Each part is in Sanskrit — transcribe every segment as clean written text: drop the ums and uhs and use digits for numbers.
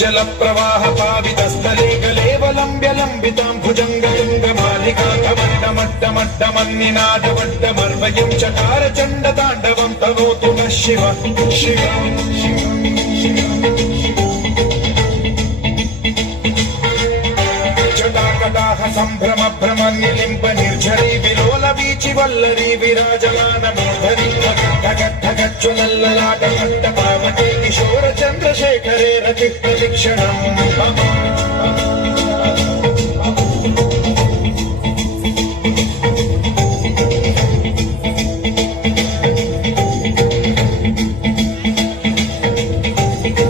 जल प्रवाह पावितस्थले गलेवलम्ब्य लम्बितां भुजङ्गतुङ्गमालिकाकमट्टमट्टमट्टमन्निनादवट्टमर्वयं चकार चण्डताण्डवं तनोतु नः शिव शिव जटाकटाह सम्भ्रम भ्रम निलिम्ब निर्झरी विलोल वीचि वल्लरी विराजमान मूर्धनि ढगज्ज्वलल्ललाट मट्ट पावके किशोर चन्द्रशेखरे रति प्रदक्षिणं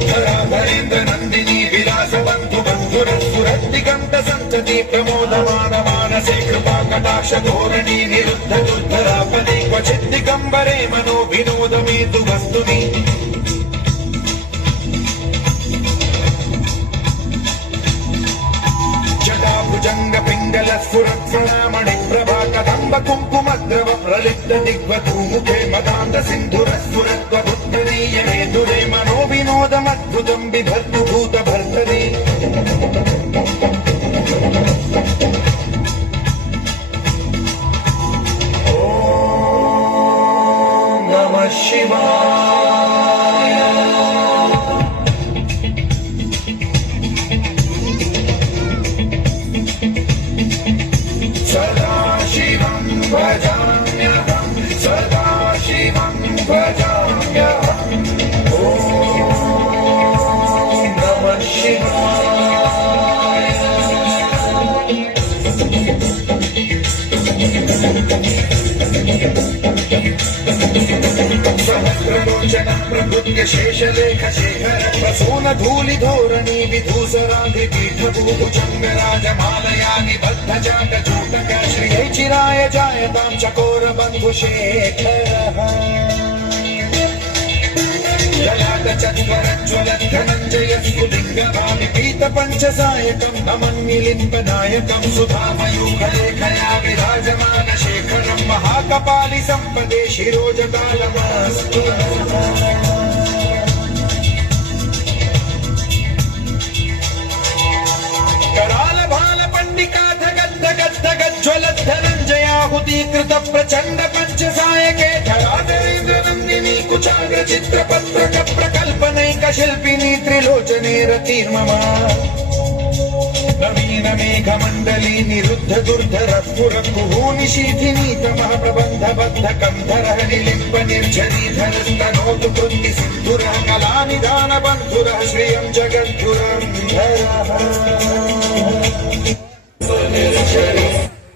धराधरेन्द्र नन्दिनी विलास बन्धु बन्धुरस्फुरद्दिगन्त सन्तति प्रमोदमान मानसे कृपा कटाक्ष धोरणी निरुद्ध दुर्धरापदे क्वचित् दिगम्बरे मनो विनोदमेतु वस्तुनि जटाभुजङ्ग पिङ्गल स्फुरत्प्रणामणि प्रभा कदम्ब कुङ्कुमद्रव प्रलिप्त दिग्वधूमुखे मदान्त सिन्धुरस्फुरत्वबुद्धनीयने दुरे मनो विनोदमद्भुतं बिभर्तु भूतभर्तरि ॐ नमः शिवाय सदाशिवं भजाम्यहं सदाशिवं भजाम्यहम् ॐ नमः शिवाय सहस्रलोचनं प्रभृत्य शेषलेख शेखर प्रसून धूलिधोरणी विधूसराधिपीठभूभुजङ्गराजमालया निबद्ध चाटचूटक श्रियै चिराय जायतां चकोर बन्धुशेखरः ललाट चत्वरज्ज्वलद्धनञ्जय स्फुलिङ्गभामि पीतपञ्चसायकं नमन्निलिम्बनायकं सुधामयूखलेखया विराजमान शेखरं महाकपालि सम्पदे शिरोजटालमस्तु कराल भाल पण्डिका धगद्धगद्धगज्ज्वलद्धनञ्जयाहुतीकृत प्रचण्ड पञ्चसायके धराधरेन्द्र नन्दिनी कुचाग्र चित्रपत्रक प्रकल्पनैक शिल्पिनी त्रिलोचने रतिर्मम नवीन मेघमण्डली निरुद्ध दुर्धर स्फुर कुहूनिशीथिनी तमः प्रबन्ध बद्ध कन्धरः निलिम्ब निर्झरीधरस्तनोतु कृन्ति सिन्धुरः कलानिधान बन्धुरः श्रियं जगद्गुरं धरः